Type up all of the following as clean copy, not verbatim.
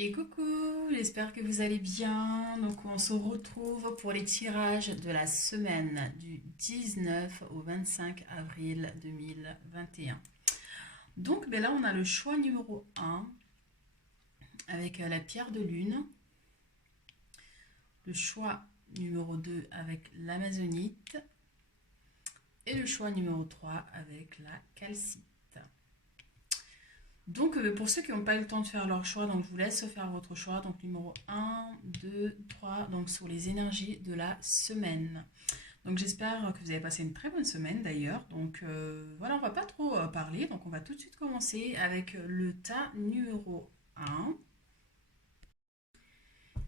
Et coucou, j'espère que vous allez bien. Donc on se retrouve pour les tirages de la semaine du 19 au 25 avril 2021. Donc là on a le choix numéro 1 avec la pierre de lune, le choix numéro 2 avec l'amazonite et le choix numéro 3 avec la calcite. Donc, pour ceux qui n'ont pas eu le temps de faire leur choix, donc je vous laisse faire votre choix. Donc, numéro 1, 2, 3, donc sur les énergies de la semaine. Donc, j'espère que vous avez passé une très bonne semaine d'ailleurs. Donc, voilà, on va pas trop parler. Donc, on va tout de suite commencer avec le tas numéro 1.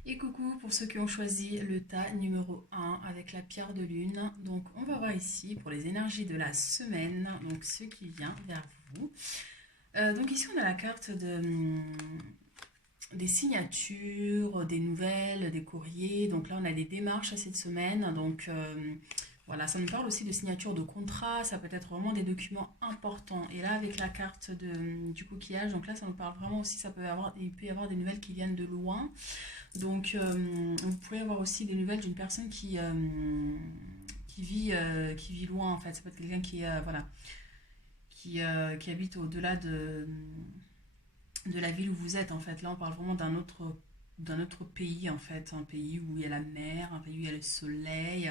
Et coucou pour ceux qui ont choisi le tas numéro 1 avec la pierre de lune. Donc, on va voir ici pour les énergies de la semaine. Donc, ce qui vient vers vous. Donc ici, on a la carte des signatures, des nouvelles, des courriers. Donc là, on a des démarches à cette semaine. Donc voilà, ça nous parle aussi de signatures de contrats. Ça peut être vraiment des documents importants. Et là, avec la carte du coquillage, donc là, ça nous parle vraiment aussi, il peut y avoir des nouvelles qui viennent de loin. Donc vous pouvez avoir aussi des nouvelles d'une personne qui vit loin, en fait. Ça peut être quelqu'un voilà, qui habite au-delà de la ville où vous êtes, en fait. Là, on parle vraiment d'un autre pays, en fait, un pays où il y a la mer, un pays où il y a le soleil.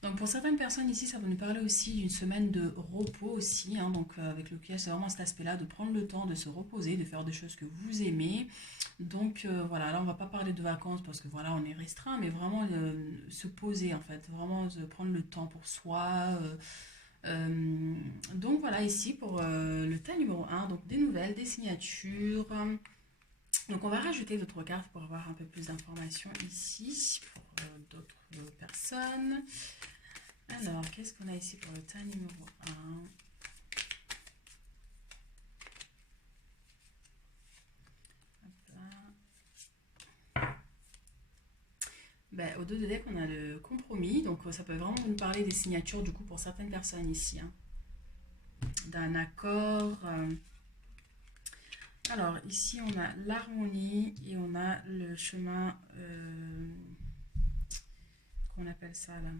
Donc pour certaines personnes ici, ça va nous parler aussi d'une semaine de repos aussi, hein. Donc avec le piège, c'est vraiment cet aspect-là de prendre le temps de se reposer, de faire des choses que vous aimez. Donc voilà, là on va pas parler de vacances parce que voilà, on est restreint, mais vraiment se poser en fait, vraiment prendre le temps pour soi. Euh, donc voilà ici pour le tas numéro 1, donc des nouvelles, des signatures. Donc on va rajouter d'autres cartes pour avoir un peu plus d'informations ici pour d'autres personnes. Alors qu'est-ce qu'on a ici pour le tas numéro 1? Ben, au dos de deck, on a le compromis. Donc ça peut vraiment nous parler des signatures du coup pour certaines personnes ici, hein, d'un accord. Alors ici on a l'harmonie et on a le chemin, qu'on appelle ça là,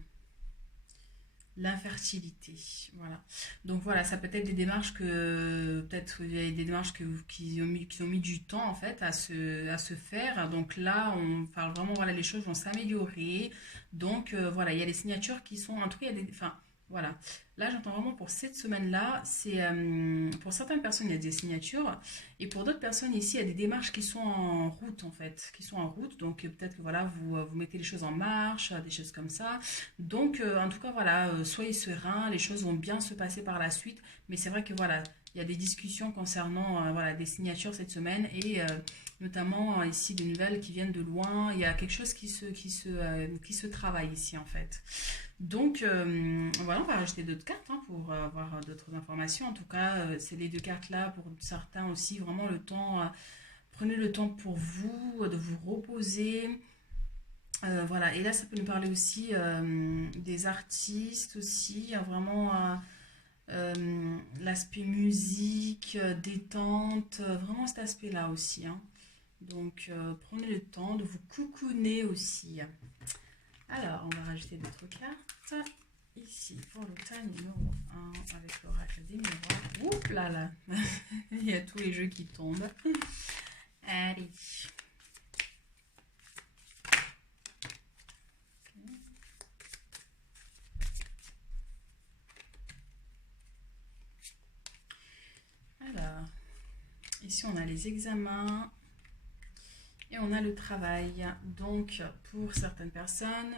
l'infertilité. Voilà. Donc voilà, ça peut être des démarches que peut-être il y a des démarches qui ont mis du temps en fait à se faire. Donc là, on parle vraiment, voilà, les choses vont s'améliorer. Donc voilà, il y a des signatures qui sont un truc, il y a des, enfin voilà. Là, j'entends vraiment pour cette semaine-là, c'est pour certaines personnes, il y a des signatures et pour d'autres personnes ici, il y a des démarches qui sont en route en fait, qui sont en route. Donc peut-être que voilà, vous mettez les choses en marche, des choses comme ça. Donc, en tout cas, voilà, soyez serein, les choses vont bien se passer par la suite. Mais c'est vrai que voilà, il y a des discussions concernant voilà, des signatures cette semaine et notamment ici des nouvelles qui viennent de loin. Il y a quelque chose qui se travaille ici en fait. Donc, voilà, on va rajouter d'autres cartes hein, pour avoir d'autres informations. En tout cas, c'est les deux cartes là pour certains aussi, vraiment le temps. Prenez le temps pour vous, de vous reposer. Voilà, et là ça peut nous parler aussi des artistes aussi, hein, vraiment l'aspect musique, détente, vraiment cet aspect-là aussi, hein. Donc prenez le temps de vous coucouner aussi. Alors, on va rajouter d'autres cartes. Ici, pour le tas numéro 1 avec l'oracle des miroirs. Oups là là, il y a tous les jeux qui tombent. Allez. Alors, ici on a les examens et on a le travail. Donc, pour certaines personnes,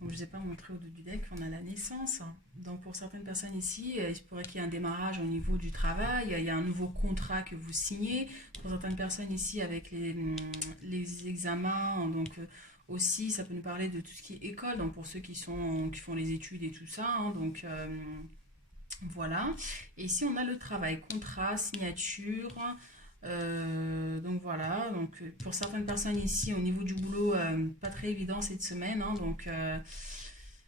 donc je ne vous ai pas montré au dos du deck, on a la naissance. Donc, pour certaines personnes ici, il se pourrait qu'il y ait un démarrage au niveau du travail. Il y a un nouveau contrat que vous signez. Pour certaines personnes ici, avec les examens, donc aussi, ça peut nous parler de tout ce qui est école. Donc, pour ceux qui font les études et tout ça, hein, donc voilà. Et ici, on a le travail, contrat, signature. Donc voilà, donc pour certaines personnes ici au niveau du boulot, pas très évident cette semaine, hein, donc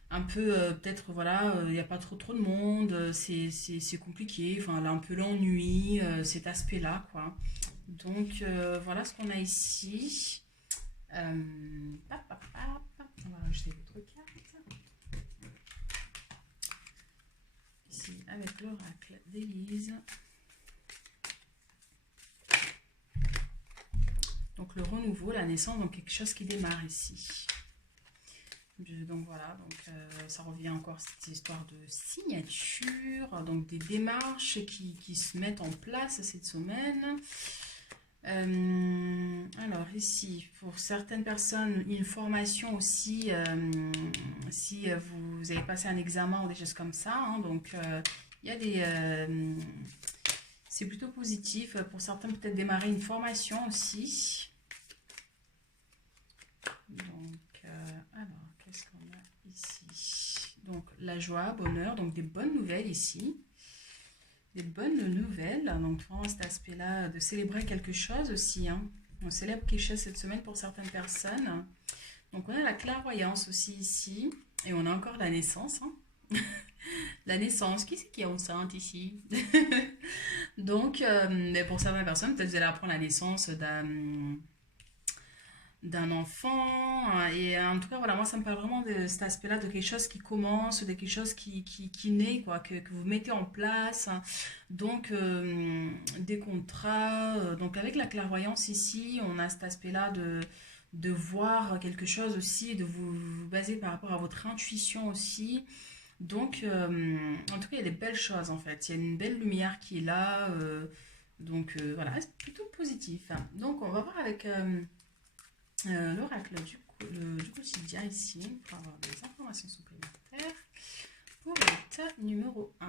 un peu peut-être voilà, il n'y a pas trop de monde, c'est compliqué, enfin là un peu l'ennui, cet aspect-là quoi. Donc, voilà ce qu'on a ici. On va rajouter d'autres cartes. Ici, avec l'oracle d'Élise. Donc, le renouveau, la naissance, donc quelque chose qui démarre ici. Donc voilà, donc ça revient encore cette histoire de signature, donc des démarches qui se mettent en place cette semaine. Alors ici, pour certaines personnes, une formation aussi, si vous avez passé un examen ou des choses comme ça, hein, donc il y a des... c'est plutôt positif. Pour certains, peut-être démarrer une formation aussi. Donc, alors, qu'est-ce qu'on a ici? Donc, la joie, bonheur, donc des bonnes nouvelles ici. Des bonnes nouvelles, donc vraiment cet aspect-là de célébrer quelque chose aussi. Hein. On célèbre quelque chose cette semaine pour certaines personnes. Donc, on a la clairvoyance aussi ici. Et on a encore la naissance. Hein. La naissance, qui c'est qui est enceinte ici? Donc, pour certaines personnes, peut-être vous allez apprendre la naissance d'un enfant. Et en tout cas, voilà, moi, ça me parle vraiment de cet aspect-là, de quelque chose qui commence, de quelque chose qui naît, quoi, que vous mettez en place. Donc, des contrats. Donc, avec la clairvoyance ici, on a cet aspect-là de voir quelque chose aussi, de vous baser par rapport à votre intuition aussi. Donc, en tout cas, il y a des belles choses, en fait. Il y a une belle lumière qui est là. Donc, voilà, c'est plutôt positif. Donc, on va voir avec... l'oracle du quotidien ici pour avoir des informations supplémentaires pour l'état numéro 1.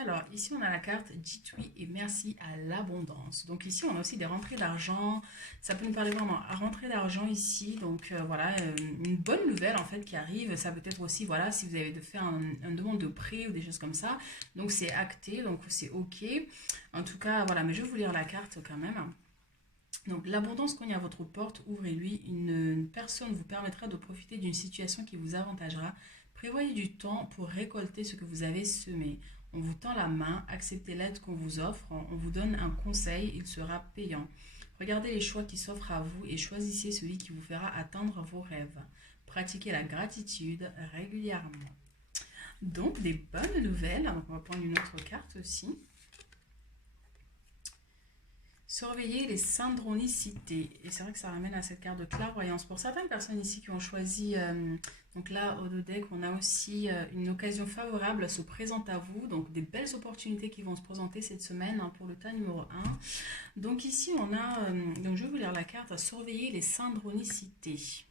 Alors ici on a la carte dites oui et merci à l'abondance. Donc ici on a aussi des rentrées d'argent. Ça peut nous parler vraiment à rentrée d'argent ici. Donc voilà, une bonne nouvelle en fait qui arrive. Ça peut être aussi voilà si vous avez de faire une demande de prêt ou des choses comme ça. Donc c'est acté, donc c'est ok. En tout cas voilà, mais je vais vous lire la carte quand même. Donc, l'abondance cogne à votre porte, ouvrez-lui. Une personne vous permettra de profiter d'une situation qui vous avantagera. Prévoyez du temps pour récolter ce que vous avez semé. On vous tend la main, acceptez l'aide qu'on vous offre. On vous donne un conseil, il sera payant. Regardez les choix qui s'offrent à vous et choisissez celui qui vous fera atteindre vos rêves. Pratiquez la gratitude régulièrement. Donc, des bonnes nouvelles. Donc, on va prendre une autre carte aussi. Surveiller les synchronicités. Et c'est vrai que ça ramène à cette carte de clairvoyance. Pour certaines personnes ici qui ont choisi, donc là au deck, on a aussi une occasion favorable se présente à vous. Donc des belles opportunités qui vont se présenter cette semaine hein, pour le tas numéro 1. Donc ici on a, donc je vais vous lire la carte, surveiller les synchronicités.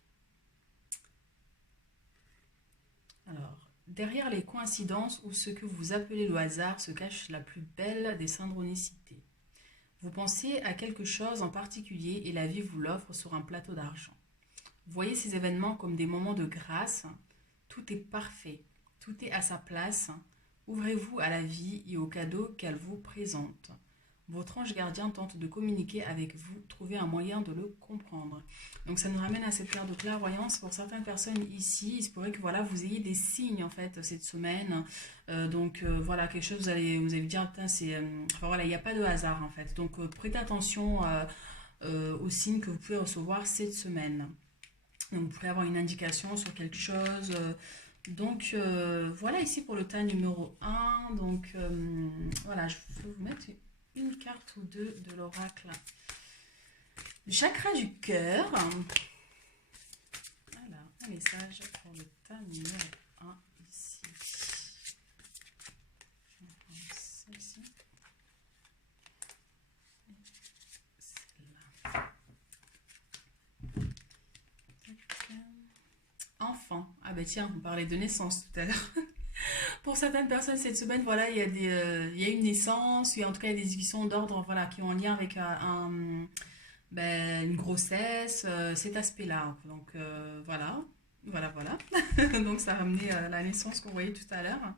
Alors, derrière les coïncidences ou ce que vous appelez le hasard se cache la plus belle des synchronicités. Vous pensez à quelque chose en particulier et la vie vous l'offre sur un plateau d'argent. Voyez ces événements comme des moments de grâce. Tout est parfait, tout est à sa place. Ouvrez-vous à la vie et aux cadeaux qu'elle vous présente. Votre ange gardien tente de communiquer avec vous, trouvez un moyen de le comprendre. Donc ça nous ramène à cette carte de clairvoyance. Pour certaines personnes ici, il se pourrait que voilà, vous ayez des signes en fait cette semaine. Voilà, quelque chose, vous allez dire, c'est, enfin, voilà, il n'y a pas de hasard en fait. Donc prêtez attention aux signes que vous pouvez recevoir cette semaine. Donc vous pourrez avoir une indication sur quelque chose. Voilà ici pour le tas numéro 1. Donc voilà, je peux vous mettre une carte ou deux de l'oracle du chakra du cœur. Voilà, un message pour le tas numéro 1 ici. Je vais prendre celle-ci. Celle-là. Enfant. Ah ben tiens, on parlait de naissance tout à l'heure. Pour certaines personnes cette semaine, voilà, il y a une naissance, ou en tout cas il y a des discussions d'ordre voilà, qui ont un lien avec une grossesse, cet aspect-là. Donc voilà. Donc ça a ramené la naissance qu'on voyait tout à l'heure.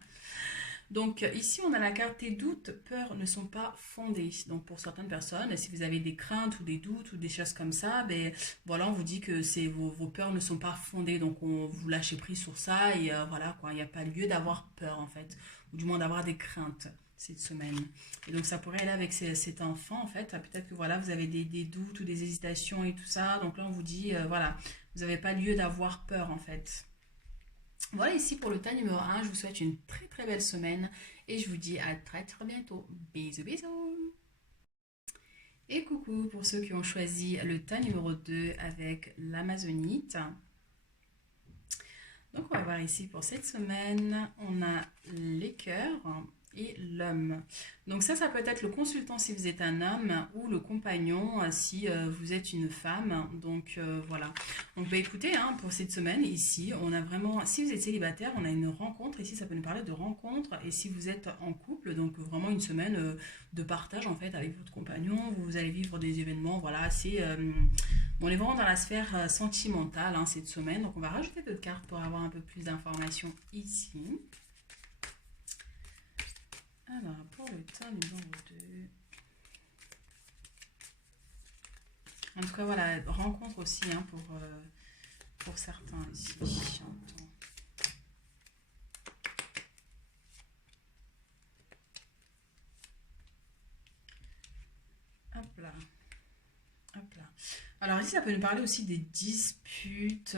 Donc ici on a la carte tes doutes, peurs ne sont pas fondés. Donc pour certaines personnes, si vous avez des craintes ou des doutes ou des choses comme ça, ben voilà, on vous dit que vos peurs ne sont pas fondées. Donc on vous lâchez prise sur ça et voilà quoi, il n'y a pas lieu d'avoir peur en fait, ou du moins d'avoir des craintes. cette semaine. Et donc ça pourrait aller avec cet enfant en fait. Peut-être que voilà, vous avez des doutes ou des hésitations et tout ça. Donc là on vous dit voilà, vous n'avez pas lieu d'avoir peur en fait. Voilà ici pour le tas numéro un. Je vous souhaite une très très belle semaine et je vous dis à très très bientôt. Bisous bisous. Et coucou pour ceux qui ont choisi le tas numéro 2 avec l'Amazonite. Donc on va voir ici pour cette semaine, on a les cœurs et l'homme. Donc ça peut être le consultant si vous êtes un homme ou le compagnon si vous êtes une femme. Donc voilà. Donc bah, écoutez, hein, pour cette semaine ici, on a vraiment, si vous êtes célibataire, on a une rencontre. Ici ça peut nous parler de rencontre. Et si vous êtes en couple, donc vraiment une semaine de partage en fait avec votre compagnon. Vous allez vivre des événements, voilà, assez... on est vraiment dans la sphère sentimentale hein, cette semaine. Donc on va rajouter d'autres cartes pour avoir un peu plus d'informations ici. Alors, pour le tas numéro 2. En tout cas, voilà, rencontre aussi hein, pour certains ici. Hop là. Hop là. Alors ici, ça peut nous parler aussi des disputes.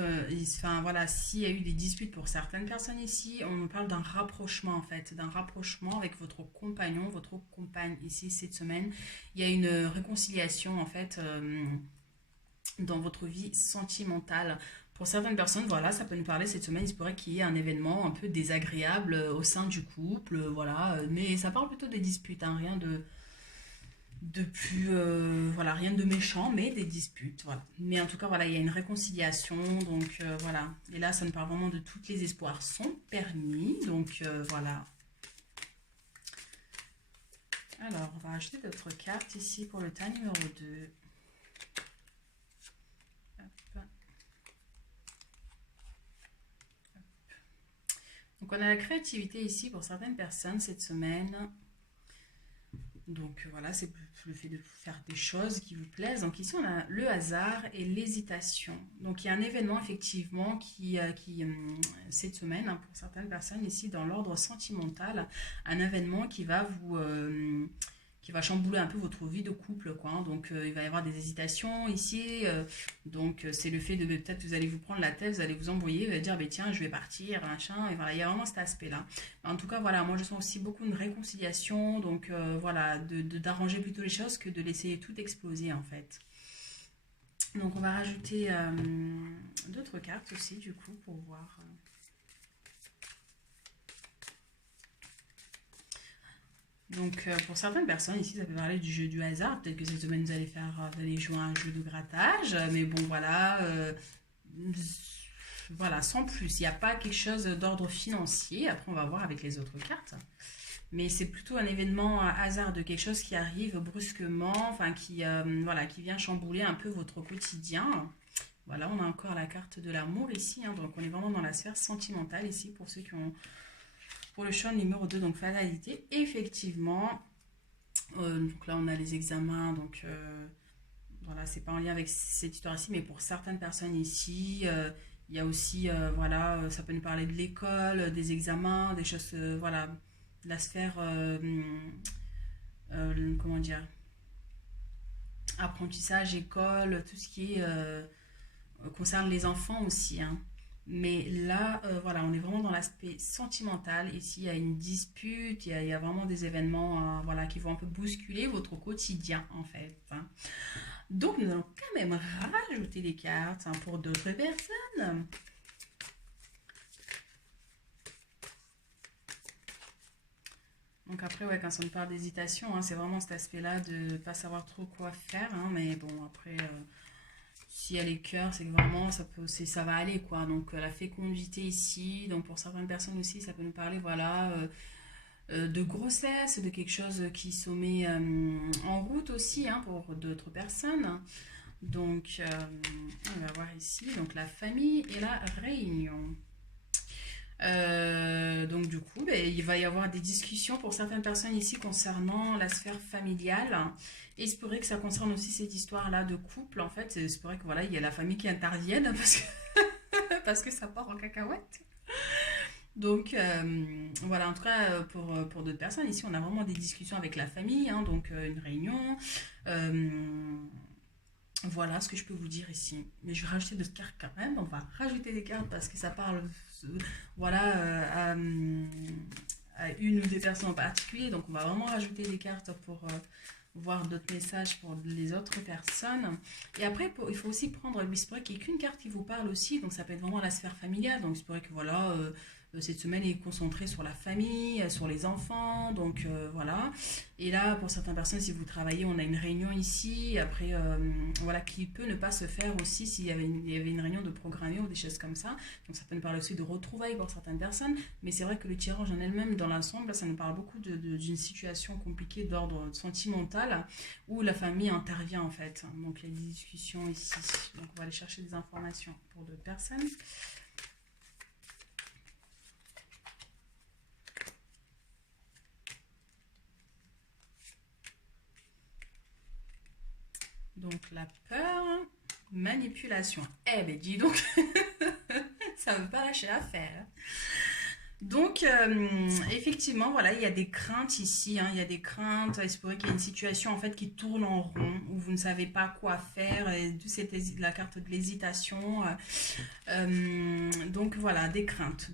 Enfin voilà, s'il y a eu des disputes pour certaines personnes ici, on nous parle d'un rapprochement en fait, d'un rapprochement avec votre compagnon, votre compagne ici cette semaine. Il y a une réconciliation en fait dans votre vie sentimentale. Pour certaines personnes, voilà, ça peut nous parler cette semaine. Il se pourrait qu'il y ait un événement un peu désagréable au sein du couple, voilà. Mais ça parle plutôt des disputes, hein, rien de plus voilà, rien de méchant mais des disputes, voilà. Mais en tout cas voilà, il y a une réconciliation, donc voilà, et là ça nous parle vraiment de toutes les espoirs sont permis, donc voilà. Alors on va ajouter d'autres cartes ici pour le tas numéro 2. Hop. Donc on a la créativité ici pour certaines personnes cette semaine. Donc voilà, c'est le fait de faire des choses qui vous plaisent. Donc ici, on a le hasard et l'hésitation. Donc il y a un événement effectivement cette semaine, hein, pour certaines personnes ici, dans l'ordre sentimental, un événement qui va chambouler un peu votre vie de couple, quoi, hein. Donc il va y avoir des hésitations ici. Donc c'est le fait de peut-être vous allez vous prendre la tête, vous allez vous embrouiller, vous allez dire, bah, tiens, je vais partir, machin. Et voilà, il y a vraiment cet aspect-là. En tout cas, voilà, moi je sens aussi beaucoup de réconciliation, donc voilà, d'arranger plutôt les choses que de laisser tout exploser en fait. Donc on va rajouter d'autres cartes aussi du coup pour voir. Donc pour certaines personnes ici ça peut parler du jeu du hasard, peut-être que cette semaine vous allez jouer à un jeu de grattage, mais bon voilà, voilà, sans plus, il n'y a pas quelque chose d'ordre financier, après on va voir avec les autres cartes. Mais c'est plutôt un événement hasard de quelque chose qui arrive brusquement, enfin voilà, qui vient chambouler un peu votre quotidien. Voilà, on a encore la carte de l'amour ici, hein, donc on est vraiment dans la sphère sentimentale ici pour ceux qui ont... Pour le choix numéro 2, donc fatalité, effectivement, donc là on a les examens, donc voilà, c'est pas en lien avec cette histoire ici, mais pour certaines personnes ici, il y a aussi, voilà, ça peut nous parler de l'école, des examens, des choses, voilà, de la sphère, comment dire, apprentissage, école, tout ce qui est, concerne les enfants aussi, hein. Mais là, voilà, on est vraiment dans l'aspect sentimental. Ici, il y a une dispute, il y a vraiment des événements voilà, qui vont un peu bousculer votre quotidien, en fait, hein. Donc, nous allons quand même rajouter des cartes hein, pour d'autres personnes. Donc après, ouais, quand on parle d'hésitation, hein, c'est vraiment cet aspect-là de ne pas savoir trop quoi faire, hein, mais bon, après... si elle est cœur, c'est que vraiment ça va aller quoi. Donc la fécondité ici, donc pour certaines personnes aussi, ça peut nous parler voilà de grossesse, de quelque chose qui se met en route aussi hein, pour d'autres personnes. Donc on va voir ici donc la famille et la réunion. Donc du coup, ben, il va y avoir des discussions pour certaines personnes ici concernant la sphère familiale. Et il se pourrait que ça concerne aussi cette histoire-là de couple. En fait, il se pourrait que voilà, il y a la famille qui intervienne parce que, parce que ça part en cacahuète. Donc voilà, en tout cas pour d'autres personnes, ici on a vraiment des discussions avec la famille, hein, donc une réunion. Euh, voilà ce que je peux vous dire ici. Mais je vais rajouter des cartes quand même, on va rajouter des cartes parce que ça parle voilà, à une ou deux personnes en particulier. Donc on va vraiment rajouter des cartes pour voir d'autres messages pour les autres personnes. Et après, il faut aussi prendre, il se pourrait qu'il n'y ait qu'une carte qui vous parle aussi, donc ça peut être vraiment la sphère familiale. Donc il se pourrait que voilà, cette semaine est concentrée sur la famille, sur les enfants, donc voilà. Et là, pour certaines personnes, si vous travaillez, on a une réunion ici, après, voilà, qui peut ne pas se faire aussi s'il y avait une réunion de programmée ou des choses comme ça. Donc ça peut nous parler aussi de retrouvailles pour certaines personnes, mais c'est vrai que le tirage en elle-même, dans l'ensemble, ça nous parle beaucoup d'une situation compliquée d'ordre sentimental où la famille intervient en fait. Donc il y a des discussions ici. Donc on va aller chercher des informations pour d'autres personnes. Donc la peur, manipulation. Eh ben dis donc, ça veut pas lâcher l'affaire. Donc, effectivement, voilà, il y a des craintes ici, hein, il y a des craintes. Il se pourrait qu'il y ait une situation en fait qui tourne en rond, où vous ne savez pas quoi faire, et c'est la carte de l'hésitation. Donc voilà, des craintes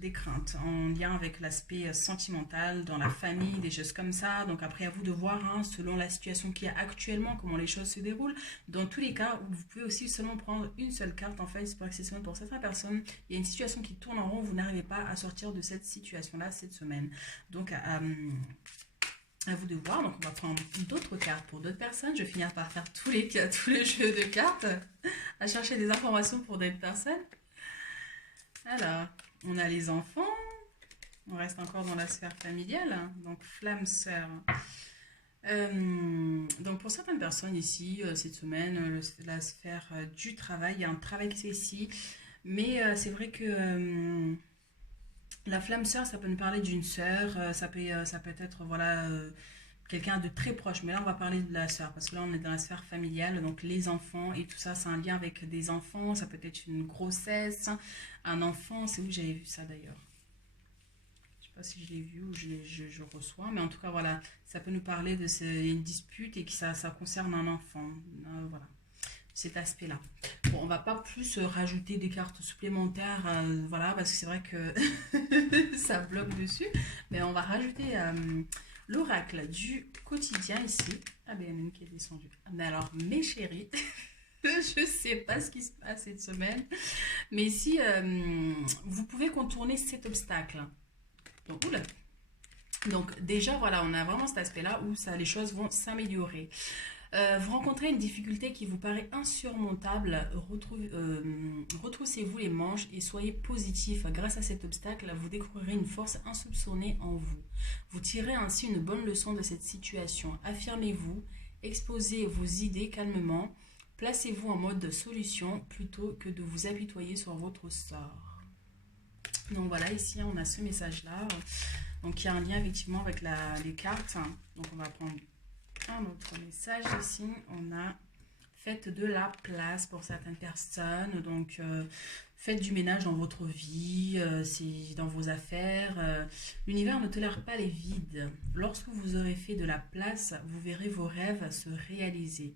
en lien avec l'aspect sentimental, dans la famille, des choses comme ça. Donc après, à vous de voir, hein, selon la situation qu'il y a actuellement, comment les choses se déroulent. Dans tous les cas, vous pouvez aussi seulement prendre une seule carte. En fait, c'est pour accessoirement pour certaines personnes, il y a une situation qui tourne en rond, vous n'arrivez pas à sortir de cette situation-là cette semaine. Donc, à vous de voir. Donc, on va prendre d'autres cartes pour d'autres personnes. Je vais finir par faire tous les jeux de cartes, à chercher des informations pour d'autres personnes. Alors, on a les enfants. On reste encore dans la sphère familiale. Donc, flamme sœur. Donc pour certaines personnes ici, cette semaine, la sphère du travail, il y a un travail qui est ici, mais c'est vrai que la flamme sœur, ça peut nous parler d'une sœur, ça peut être voilà, quelqu'un de très proche, mais là on va parler de la sœur, parce que là on est dans la sphère familiale, donc les enfants et tout ça, c'est un lien avec des enfants, ça peut être une grossesse, un enfant, c'est où j'avais vu ça d'ailleurs. Je sais pas si je l'ai vu ou je reçois, mais en tout cas, voilà, ça peut nous parler de une dispute et que ça concerne un enfant. Voilà, cet aspect-là. Bon, on va pas plus rajouter des cartes supplémentaires, voilà, parce que c'est vrai que ça bloque dessus, mais on va rajouter l'oracle du quotidien ici. Ah ben, il y en a une qui est descendue. Mais alors, mes chéris, je sais pas ce qui se passe cette semaine, mais ici, vous pouvez contourner cet obstacle. Donc, oula. Donc déjà, voilà, on a vraiment cet aspect-là où ça, les choses vont s'améliorer. Vous rencontrez une difficulté qui vous paraît insurmontable, retroussez-vous les manches et soyez positif. Grâce à cet obstacle, vous découvrirez une force insoupçonnée en vous. Vous tirez ainsi une bonne leçon de cette situation. Affirmez-vous, exposez vos idées calmement, placez-vous en mode solution plutôt que de vous apitoyer sur votre sort. Donc voilà, ici on a ce message-là. Donc il y a un lien effectivement avec les cartes. Donc on va prendre un autre message ici. On a faites de la place pour certaines personnes. Donc faites du ménage dans votre vie, dans vos affaires. L'univers ne tolère pas les vides. Lorsque vous aurez fait de la place, vous verrez vos rêves se réaliser.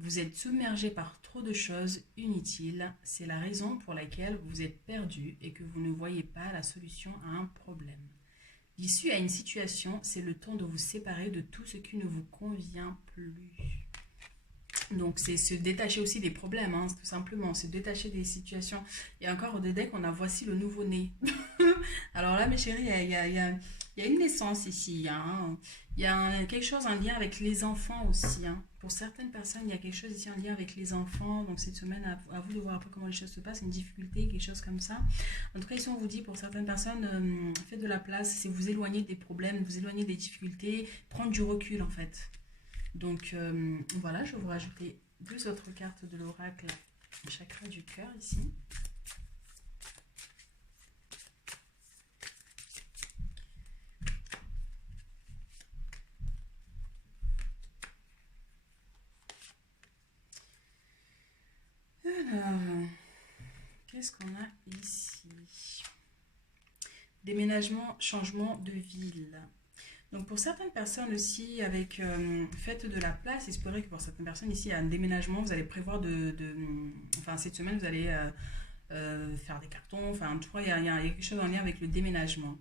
Vous êtes submergé par trop de choses inutiles. C'est la raison pour laquelle vous êtes perdu et que vous ne voyez pas la solution à un problème. L'issue à une situation, c'est le temps de vous séparer de tout ce qui ne vous convient plus. Donc c'est se détacher aussi des problèmes, hein, tout simplement, se détacher des situations. Et encore au deck, on a voici le nouveau-né. Alors là, mes chéris, il y a une naissance ici, hein. Il y a quelque chose en lien avec les enfants aussi, hein. Pour certaines personnes, il y a quelque chose ici en lien avec les enfants. Donc cette semaine, à vous de voir un peu comment les choses se passent, une difficulté, quelque chose comme ça. En tout cas, ici, on vous dit, pour certaines personnes, faites de la place, c'est vous éloigner des problèmes, vous éloigner des difficultés, prendre du recul en fait. Donc voilà, je vais vous rajouter deux autres cartes de l'oracle chakra du cœur ici. Alors, qu'est-ce qu'on a ici? Déménagement, changement de ville. Donc pour certaines personnes aussi, avec fête de la place, il se pourrait que pour certaines personnes ici, il y a un déménagement, vous allez prévoir enfin cette semaine, vous allez faire des cartons, enfin en tout cas, il y a quelque chose en lien avec le déménagement.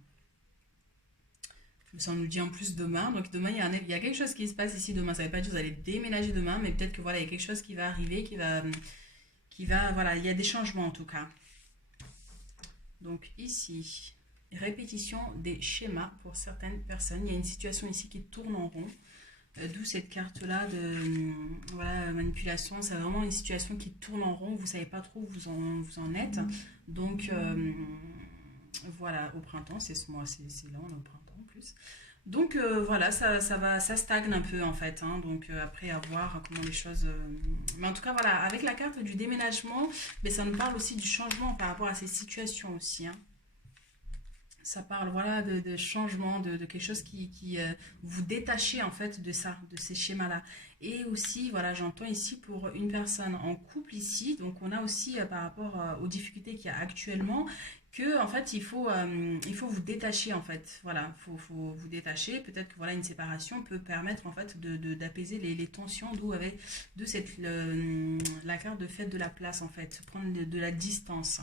Ça nous dit en plus demain, donc demain il y a quelque chose qui se passe ici demain, ça ne veut pas dire que vous allez déménager demain, mais peut-être que voilà, il y a quelque chose qui va arriver, voilà, il y a des changements en tout cas. Donc ici, répétition des schémas pour certaines personnes. Il y a une situation ici qui tourne en rond. D'où cette carte-là de voilà, manipulation. C'est vraiment une situation qui tourne en rond. Vous ne savez pas trop où vous en êtes. Donc voilà, au printemps, c'est ce mois, c'est là, on est au printemps en plus. Donc voilà, ça stagne un peu en fait, hein. Donc après à voir comment les choses. Mais en tout cas voilà, avec la carte du déménagement, mais ça nous parle aussi du changement par rapport à ces situations aussi, hein. Ça parle voilà de changement, de quelque chose qui vous détachez en fait de ça, de ces schémas-là. Et aussi voilà, j'entends ici pour une personne en couple ici, donc on a aussi par rapport aux difficultés qu'il y a actuellement, que en fait il faut vous détacher en fait. Voilà, faut vous détacher. Peut-être que voilà une séparation peut permettre en fait d'apaiser les tensions, d'où avec de la carte de fête de la place en fait, prendre de la distance.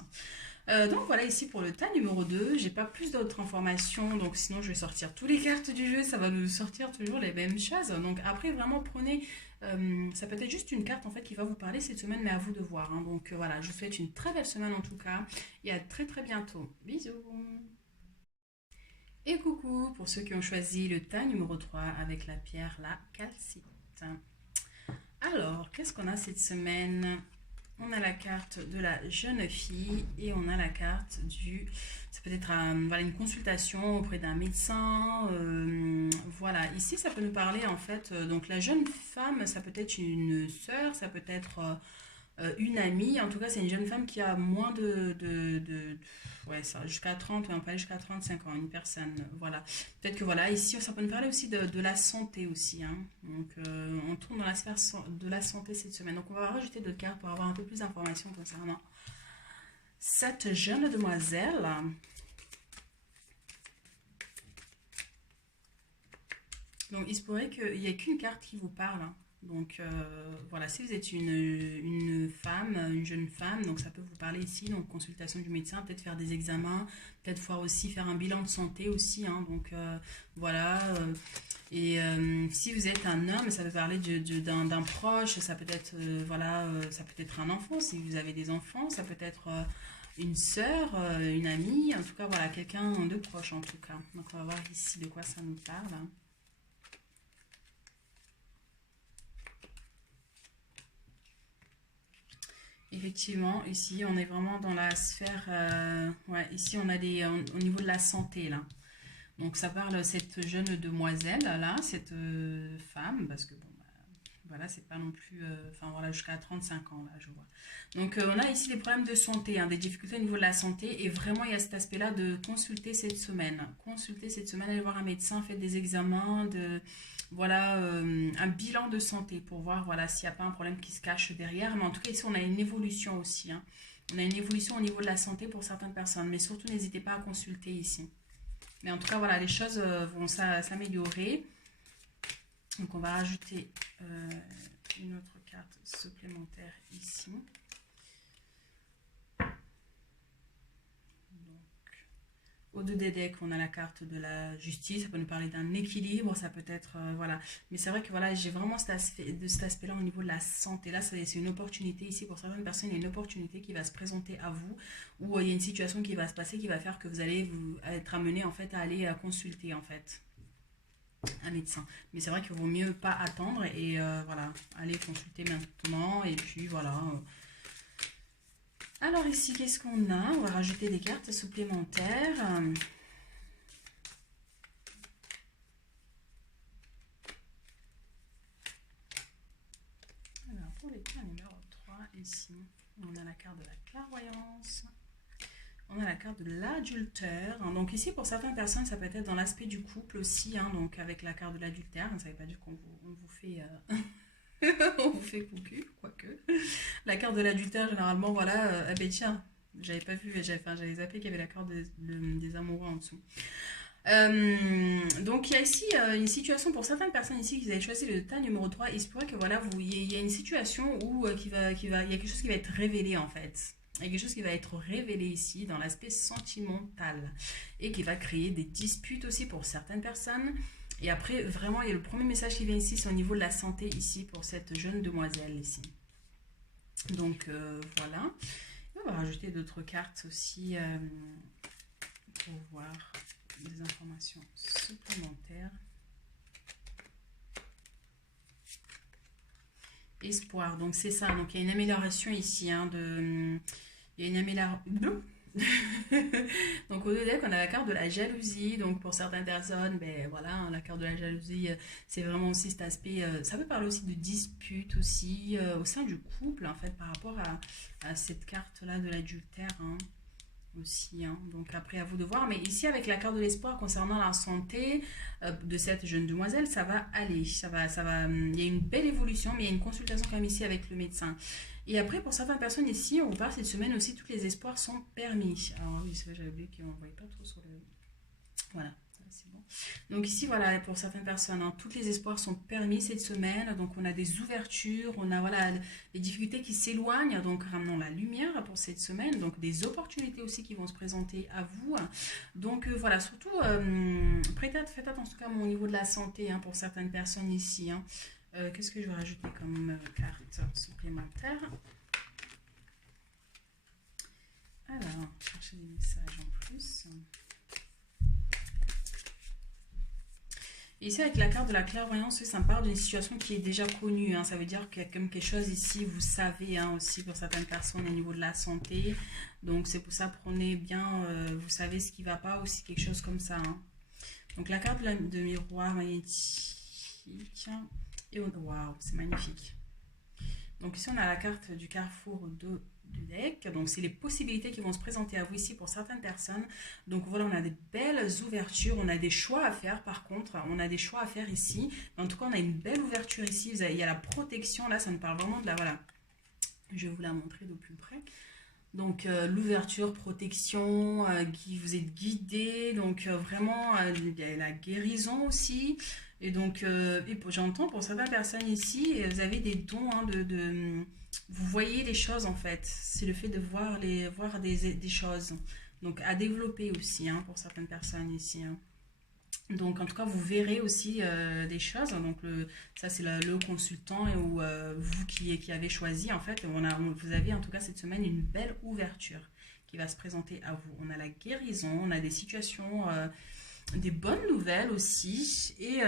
Donc voilà ici pour le tas numéro 2, j'ai pas plus d'autres informations, donc sinon je vais sortir toutes les cartes du jeu, ça va nous sortir toujours les mêmes choses. Donc après vraiment prenez, ça peut être juste une carte en fait qui va vous parler cette semaine, mais à vous de voir, hein. Donc voilà, je vous souhaite une très belle semaine en tout cas, et à très très bientôt. Bisous. Et coucou pour ceux qui ont choisi le tas numéro 3 avec la pierre, la calcite. Alors, qu'est-ce qu'on a cette semaine? On a la carte de la jeune fille et on a la carte ça peut être voilà, une consultation auprès d'un médecin. Voilà, ici ça peut nous parler en fait. Donc la jeune femme, ça peut être une sœur, ça peut être une amie. En tout cas, c'est une jeune femme qui a moins ouais, ça, jusqu'à 30, on peut aller jusqu'à 35 ans, une personne. Voilà. Peut-être que voilà, ici, ça peut nous parler aussi de la santé aussi, hein. Donc, on tourne dans la sphère de la santé cette semaine. Donc, on va rajouter d'autres cartes pour avoir un peu plus d'informations concernant cette jeune demoiselle. Donc, il se pourrait qu'il n'y ait qu'une carte qui vous parle, hein. Donc voilà, si vous êtes une femme, une jeune femme, donc ça peut vous parler ici, donc consultation du médecin, peut-être faire des examens, peut-être pouvoir aussi faire un bilan de santé aussi, hein. Donc voilà, et si vous êtes un homme, ça peut parler d'un proche, ça peut être voilà, ça peut être un enfant, si vous avez des enfants, ça peut être une sœur, une amie, en tout cas voilà, quelqu'un de proche en tout cas. Donc on va voir ici de quoi ça nous parle, hein. Effectivement, ici on est vraiment dans la sphère. Ouais, ici on a au niveau de la santé là. Donc ça parle cette jeune demoiselle là, cette femme, parce que bon, bah, voilà, c'est pas non plus. Enfin voilà, jusqu'à 35 ans là, je vois. Donc on a ici des problèmes de santé, hein, des difficultés au niveau de la santé, et vraiment il y a cet aspect-là de consulter cette semaine. Consulter cette semaine, aller voir un médecin, faire des examens, voilà, un bilan de santé pour voir voilà, s'il n'y a pas un problème qui se cache derrière. Mais en tout cas, ici, on a une évolution aussi, hein. On a une évolution au niveau de la santé pour certaines personnes. Mais surtout, n'hésitez pas à consulter ici. Mais en tout cas, voilà, les choses vont s'améliorer. Donc, on va rajouter une autre carte supplémentaire ici. Au-dessus des decks, on a la carte de la justice, ça peut nous parler d'un équilibre, ça peut être, voilà. Mais c'est vrai que voilà, j'ai vraiment cet aspect-là au niveau de la santé. Là, c'est une opportunité ici pour certaines personnes, il y a une opportunité qui va se présenter à vous, ou il y a une situation qui va se passer qui va faire que vous allez vous être amené en fait à aller consulter en fait un médecin. Mais c'est vrai qu'il vaut mieux pas attendre et voilà, aller consulter maintenant et puis voilà. Alors ici, qu'est-ce qu'on a? On va rajouter des cartes supplémentaires. Alors pour les cartes numéro 3, ici, on a la carte de la clairvoyance. On a la carte de l'adultère. Donc ici, pour certaines personnes, ça peut être dans l'aspect du couple aussi, hein, donc avec la carte de l'adultère. Ça ne veut pas dire qu'on vous fait... on vous fait coucu, quoique. La carte de l'adultère, généralement, voilà, eh ben tiens, J'avais pas vu, j'avais zappé qu'il y avait la carte des amoureux en dessous. Donc il y a ici une situation pour certaines personnes ici qui avaient choisi le tas numéro 3. Il se pourrait que voilà, il y a une situation où il y a quelque chose qui va être révélé en fait. Il y a quelque chose qui va être révélé ici dans l'aspect sentimental et qui va créer des disputes aussi pour certaines personnes. Et après, vraiment, il y a le premier message qui vient ici, c'est au niveau de la santé ici pour cette jeune demoiselle ici. Donc voilà. On va rajouter d'autres cartes aussi pour voir des informations supplémentaires. Espoir, donc c'est ça. Donc il y a une amélioration ici. Il y a une amélioration. Donc au deck, on a la carte de la jalousie. Donc pour certaines personnes, ben voilà, hein, la carte de la jalousie, c'est vraiment aussi cet aspect. Ça peut parler aussi de dispute aussi au sein du couple, en fait, par rapport à cette carte-là de l'adultère. Hein, aussi, hein. Donc après à vous de voir, mais ici avec la carte de l'espoir concernant la santé de cette jeune demoiselle, ça va aller, il y a une belle évolution, mais il y a une consultation quand même ici avec le médecin. Et après pour certaines personnes ici, on vous parle cette semaine aussi, tous les espoirs sont permis. Alors oui, c'est vrai, j'avais oublié qu'on ne voyait pas trop sur le... Voilà, c'est bon. Donc ici, voilà, pour certaines personnes, hein, tous les espoirs sont permis cette semaine. Donc on a des ouvertures, on a voilà, des difficultés qui s'éloignent. Donc ramenons la lumière pour cette semaine. Donc des opportunités aussi qui vont se présenter à vous. Donc voilà, surtout, faites attention quand même au niveau de la santé hein, pour certaines personnes ici. Hein. Qu'est-ce que je vais rajouter comme carte supplémentaire? Alors, chercher des messages en plus. Et ici, avec la carte de la clairvoyance, ça me parle d'une situation qui est déjà connue. Hein. Ça veut dire qu'il y a comme quelque chose ici, vous savez, hein, aussi pour certaines personnes au niveau de la santé. Donc, c'est pour ça, prenez bien, vous savez ce qui ne va pas, aussi quelque chose comme ça. Hein. Donc, la carte de miroir magnétique. Et waouh, c'est magnifique. Donc, ici, on a la carte du carrefour du deck. Donc, c'est les possibilités qui vont se présenter à vous ici pour certaines personnes. Donc, voilà, on a des belles ouvertures. On a des choix à faire, par contre. On a des choix à faire ici. En tout cas, on a une belle ouverture ici. Il y a la protection. Là, ça nous parle vraiment de la... Voilà. Je vais vous la montrer de plus près. Donc, l'ouverture, protection, qui vous êtes guidé. Donc, vraiment, il y a la guérison aussi. Et donc, j'entends pour certaines personnes ici, vous avez des dons hein, vous voyez les choses en fait. C'est le fait de voir des choses. Donc, à développer aussi hein, pour certaines personnes ici. Hein. Donc, en tout cas, vous verrez aussi des choses. Donc, ça, c'est le consultant et ou vous qui avez choisi. En fait, vous avez en tout cas cette semaine une belle ouverture qui va se présenter à vous. On a la guérison, on a des situations, des bonnes nouvelles aussi et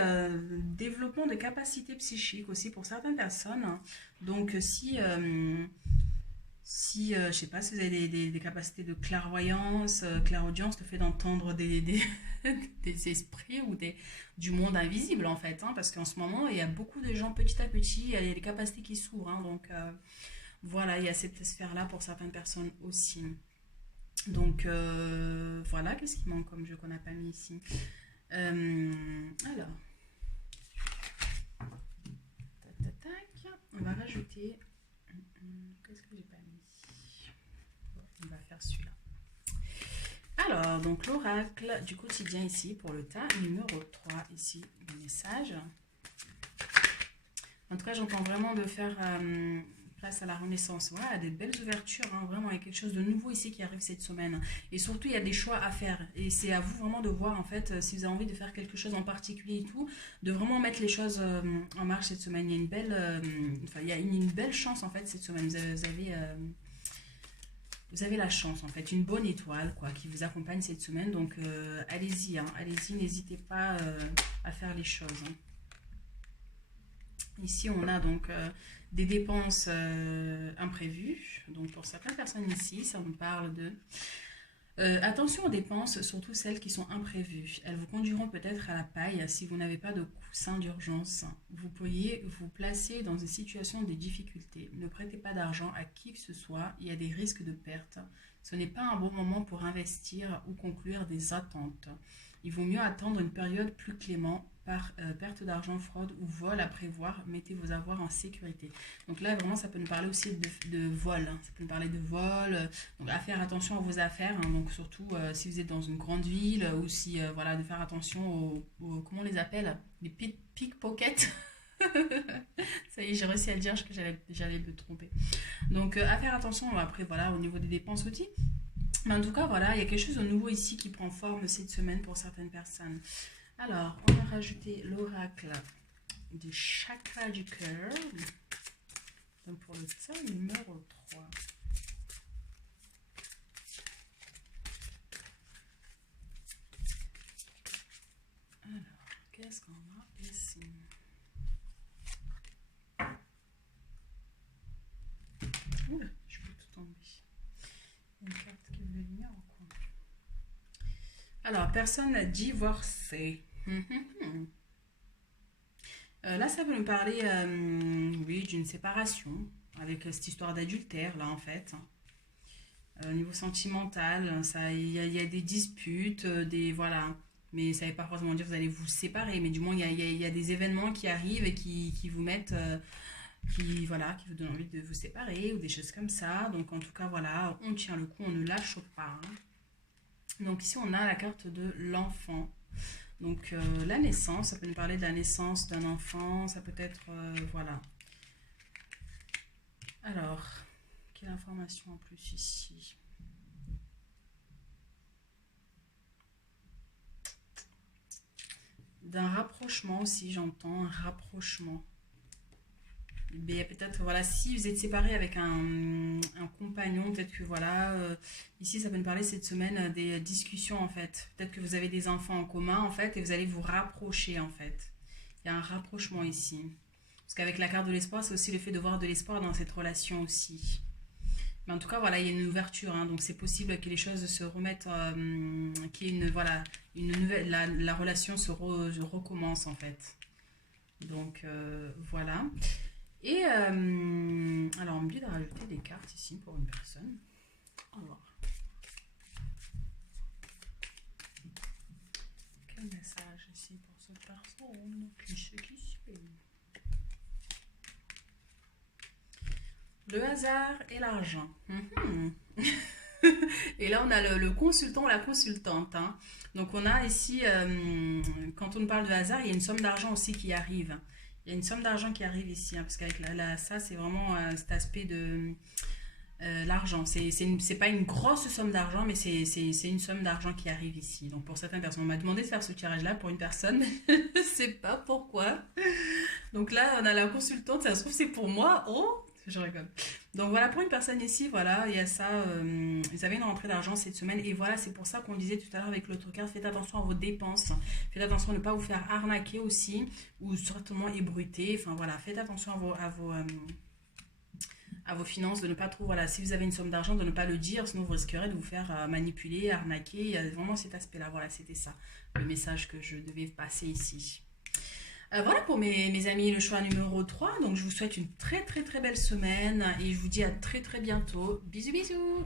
développement de capacités psychiques aussi pour certaines personnes. Donc, si je sais pas, si vous avez des capacités de clairvoyance, clairaudience, le fait d'entendre des esprits ou du monde invisible en fait, hein, parce qu'en ce moment, il y a beaucoup de gens petit à petit, il y a des capacités qui s'ouvrent, hein, donc voilà, il y a cette sphère-là pour certaines personnes aussi. Donc voilà, qu'est-ce qui manque comme jeu qu'on n'a pas mis ici? Alors, on va rajouter... Qu'est-ce que j'ai pas mis? Bon, on va faire celui-là. Alors, donc l'oracle du quotidien ici pour le tas numéro 3 ici, le message. En tout cas, j'entends vraiment de faire place à la renaissance. Voilà, des belles ouvertures, hein, vraiment, il y a quelque chose de nouveau ici qui arrive cette semaine. Et surtout, il y a des choix à faire. Et c'est à vous vraiment de voir, en fait, si vous avez envie de faire quelque chose en particulier et tout, de vraiment mettre les choses en marche cette semaine. Il y a une belle, il y a une belle chance, en fait, cette semaine. Vous avez la chance, en fait, une bonne étoile, quoi, qui vous accompagne cette semaine. Donc, allez-y, hein, allez-y, n'hésitez pas à faire les choses. Hein. Ici, on a donc des dépenses imprévues. Donc, pour certaines personnes ici, ça nous parle de... attention aux dépenses, surtout celles qui sont imprévues. Elles vous conduiront peut-être à la paille si vous n'avez pas de coussin d'urgence. Vous pourriez vous placer dans une situation de difficulté. Ne prêtez pas d'argent à qui que ce soit. Il y a des risques de perte. Ce n'est pas un bon moment pour investir ou conclure des attentes. Il vaut mieux attendre une période plus perte d'argent, fraude ou vol à prévoir. Mettez vos avoirs en sécurité. Donc là, vraiment, ça peut nous parler aussi de vol, hein. Ça peut nous parler de vol. Donc, à faire attention à vos affaires, hein. Donc, surtout si vous êtes dans une grande ville ou si, voilà, de faire attention comment on les appelle? Les pickpockets. Ça y est, j'ai réussi à le dire, que j'allais me tromper. Donc, à faire attention, après, voilà, au niveau des dépenses aussi. Mais en tout cas, voilà, il y a quelque chose de nouveau ici qui prend forme cette semaine pour certaines personnes. Alors, on va rajouter l'oracle du chakra du cœur. Donc, pour le thème numéro 3. Alors, qu'est-ce qu'on a ici? Ouh, je peux tout tomber. Une carte qui veut venir en coin. Alors, personne divorcée. Là, ça peut nous parler, oui, d'une séparation avec cette histoire d'adultère, là, en fait. Au niveau sentimental, il y a des disputes, voilà. Mais ça ne veut pas forcément dire que vous allez vous séparer, mais du moins, il y a des événements qui arrivent et qui vous mettent, voilà, qui vous donnent envie de vous séparer ou des choses comme ça. Donc, en tout cas, voilà, on tient le coup, on ne lâche pas, hein. Donc, ici, on a la carte de l'enfant. Donc, la naissance, ça peut nous parler de la naissance d'un enfant, ça peut être, voilà. Alors, quelle information en plus ici? D'un rapprochement aussi, j'entends un rapprochement. Mais peut-être, voilà, si vous êtes séparé avec un compagnon, peut-être que, voilà, ici, ça peut nous parler cette semaine des discussions, en fait. Peut-être que vous avez des enfants en commun, en fait, et vous allez vous rapprocher, en fait. Il y a un rapprochement ici. Parce qu'avec la carte de l'espoir, c'est aussi le fait de voir de l'espoir dans cette relation aussi. Mais en tout cas, voilà, il y a une ouverture, hein, donc c'est possible que les choses se remettent, qu'il y ait voilà, une nouvelle, la relation recommence, en fait. Donc, voilà. Et alors, on oublie de rajouter des cartes ici pour une personne. On va voir. Quel message ici pour cette personne? Qui c'est? Le hasard et l'argent. Et là, on a le consultant ou la consultante, hein. Donc, on a ici, quand on parle de hasard, il y a une somme d'argent aussi qui arrive. Il y a une somme d'argent qui arrive ici, hein, parce qu'avec ça, c'est vraiment cet aspect de l'argent. C'est pas une grosse somme d'argent, mais c'est une somme d'argent qui arrive ici. Donc pour certaines personnes, on m'a demandé de faire ce tirage-là pour une personne, mais je ne sais pas pourquoi. Donc là, on a la consultante, ça se trouve c'est pour moi. Oh, je rigole. Donc voilà, pour une personne ici, voilà, il y a ça. Ils avaient une rentrée d'argent cette semaine. Et voilà, c'est pour ça qu'on disait tout à l'heure avec l'autre carte, faites attention à vos dépenses. Faites attention à ne pas vous faire arnaquer aussi. Ou certainement ébruiter. Enfin voilà, faites attention à vos finances, de ne pas trop, voilà, si vous avez une somme d'argent, de ne pas le dire, sinon vous risquerez de vous faire manipuler, arnaquer. Il y a vraiment cet aspect-là. Voilà, c'était ça, le message que je devais passer ici. Voilà pour mes amis, le choix numéro 3. Donc je vous souhaite une très très très belle semaine et je vous dis à très très bientôt. Bisous bisous.